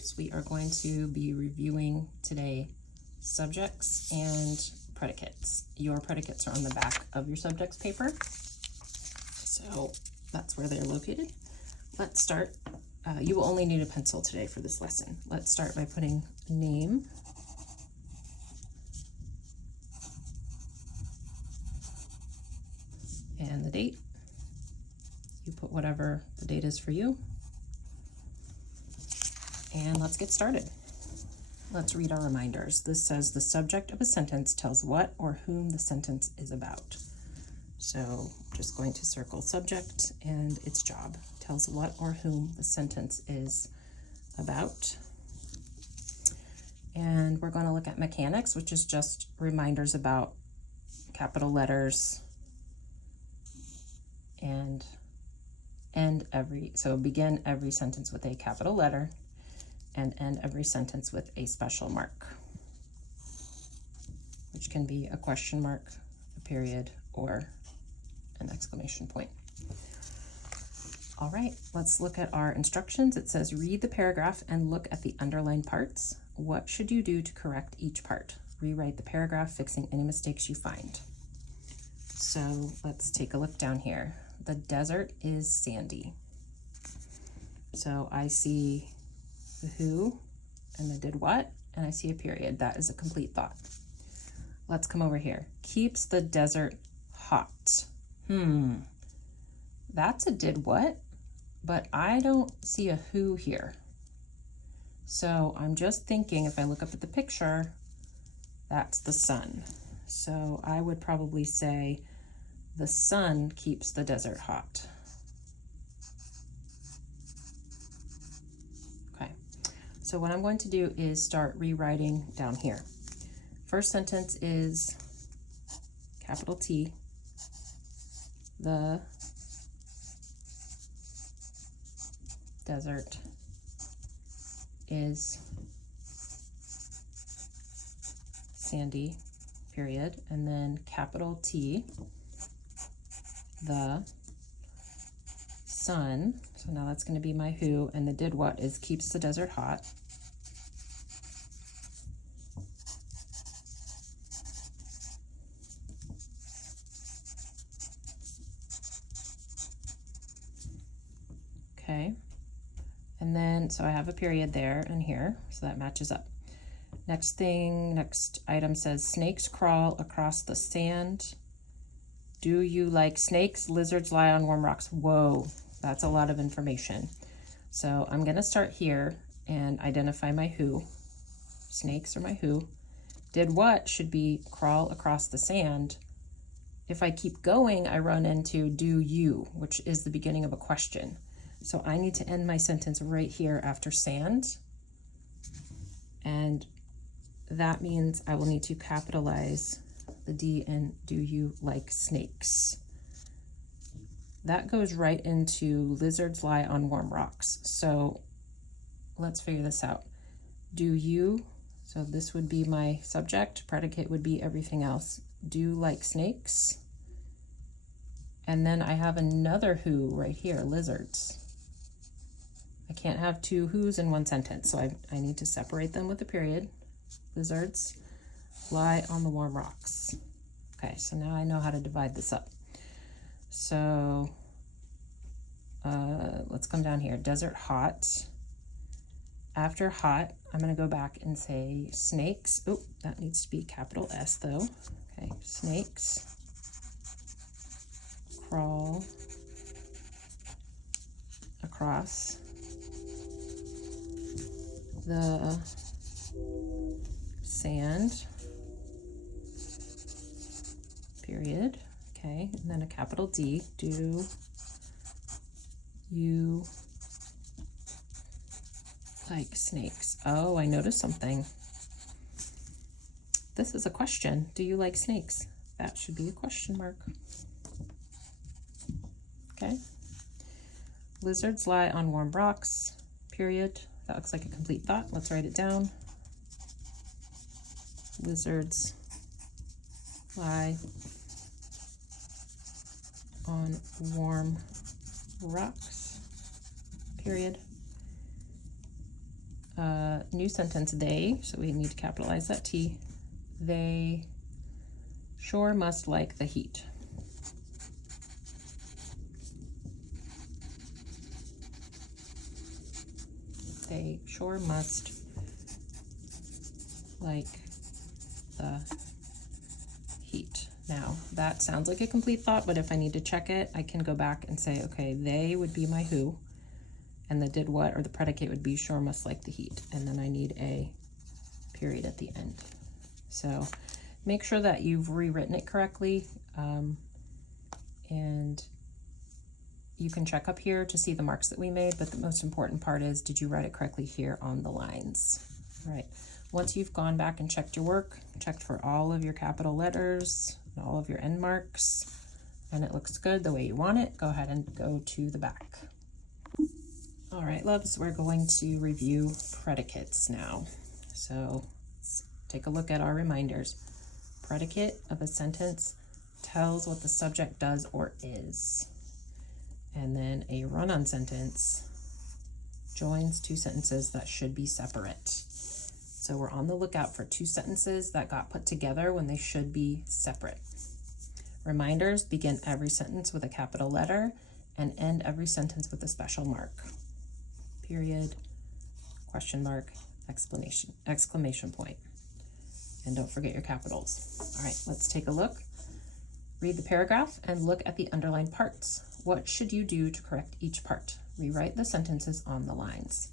reminders. We are going to be reviewing today subjects and predicates. Your predicates are on the back of your subjects paper, so that's where they're located. Let's start. You will only need a pencil today for this lesson. Let's start by putting name, and the date. You put whatever the date is for you. And let's get started. Let's read our reminders. This says the subject of a sentence tells what or whom the sentence is about. So just going to circle subject and its job. Tells what or whom the sentence is about. And we're going to look at mechanics, which is just reminders about capital letters and begin every sentence with a capital letter and end every sentence with a special mark, which can be a question mark, a period, or an exclamation point. All right, let's look at our instructions. It says read the paragraph and look at the underlined parts. What should you do to correct each part? Rewrite the paragraph, fixing any mistakes you find. So let's take a look down here. The desert is sandy. So I see the who and the did what, and I see a period. That is a complete thought. Let's come over here. Keeps the desert hot. That's a did what, but I don't see a who here. So I'm just thinking if I look up at the picture, that's the sun. So I would probably say the sun keeps the desert hot. Okay, so what I'm going to do is start rewriting down here. First sentence is capital T, the desert is sandy, period, and then capital T, the sun, so now that's going to be my who, and the did what is keeps the desert hot. Okay, and then so I have a period there and here, so that matches up. Next item says snakes crawl across the sand. Do you like snakes? Lizards lie on warm rocks. Whoa, that's a lot of information. So I'm going to start here and identify my who. Snakes are my who. Did what should be crawl across the sand. If I keep going, I run into do you, which is the beginning of a question. So I need to end my sentence right here after sand. And that means I will need to capitalize the D in do you like snakes. That goes right into lizards lie on warm rocks. So let's figure this out. Do you, so this would be my subject, predicate would be everything else. Do like snakes. And then I have another who right here, lizards. I can't have two who's in one sentence, so I need to separate them with a period. Lizards lie on the warm rocks. Okay, so now I know how to divide this up. So let's come down here. Desert hot. After hot, I'm going to go back and say snakes. Oh, that needs to be capital S though. Okay, snakes crawl across the sand, period. Okay, and then a capital D. Do you like snakes? Oh, I noticed something. This is a question. Do you like snakes? That should be a question mark. Okay. Lizards lie on warm rocks, period. That looks like a complete thought. Let's write it down. Lizards lie on warm rocks, period. New sentence, they, so we need to capitalize that T. They sure must like the heat. They sure must like the heat. Now, that sounds like a complete thought, but if I need to check it, I can go back and say, okay, they would be my who, and the did what, or the predicate would be sure must like the heat, and then I need a period at the end. So make sure that you've rewritten it correctly, and you can check up here to see the marks that we made, but the most important part is, did you write it correctly here on the lines? All right, once you've gone back and checked your work, checked for all of your capital letters, and all of your end marks, and it looks good the way you want it, go ahead and go to the back. All right, loves, we're going to review predicates now. So let's take a look at our reminders. Predicate of a sentence tells what the subject does or is. And then a run-on sentence joins two sentences that should be separate. So we're on the lookout for two sentences that got put together when they should be separate. Reminders begin every sentence with a capital letter and end every sentence with a special mark. Period, question mark, exclamation point. And don't forget your capitals. All right, let's take a look. Read the paragraph and look at the underlined parts. What should you do to correct each part? Rewrite the sentences on the lines.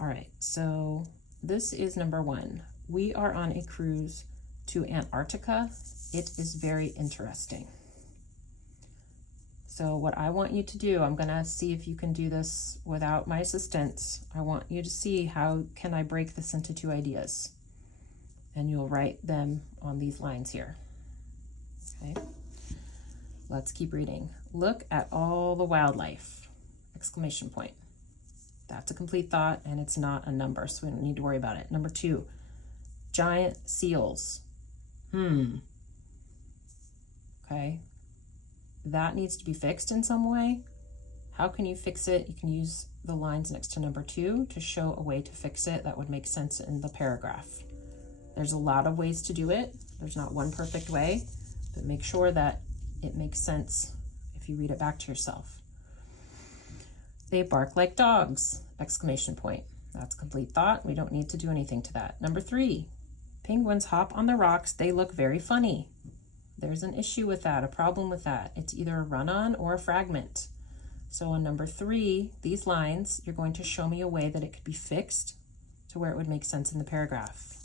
All right, so this is number 1. We are on a cruise to Antarctica. It is very interesting. So what I want you to do, I'm gonna see if you can do this without my assistance. I want you to see how can I break this into 2 ideas. And you'll write them on these lines here. Okay, let's keep reading. Look at all the wildlife, exclamation point. That's a complete thought and it's not a number, so we don't need to worry about it. Number 2, giant seals. Okay, that needs to be fixed in some way. How can you fix it? You can use the lines next to number 2 to show a way to fix it that would make sense in the paragraph. There's a lot of ways to do it. There's not one perfect way, but make sure that it makes sense if you read it back to yourself. They bark like dogs, exclamation point. That's a complete thought. We don't need to do anything to that. Number 3, penguins hop on the rocks. They look very funny. There's an issue with that, a problem with that. It's either a run-on or a fragment. So on number 3, these lines, you're going to show me a way that it could be fixed to where it would make sense in the paragraph.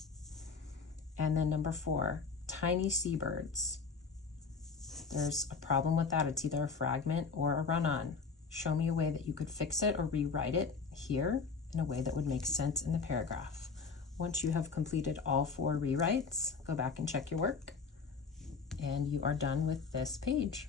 And then number 4, tiny seabirds. There's a problem with that. It's either a fragment or a run-on. Show me a way that you could fix it or rewrite it here in a way that would make sense in the paragraph. Once you have completed all 4 rewrites, go back and check your work, and you are done with this page.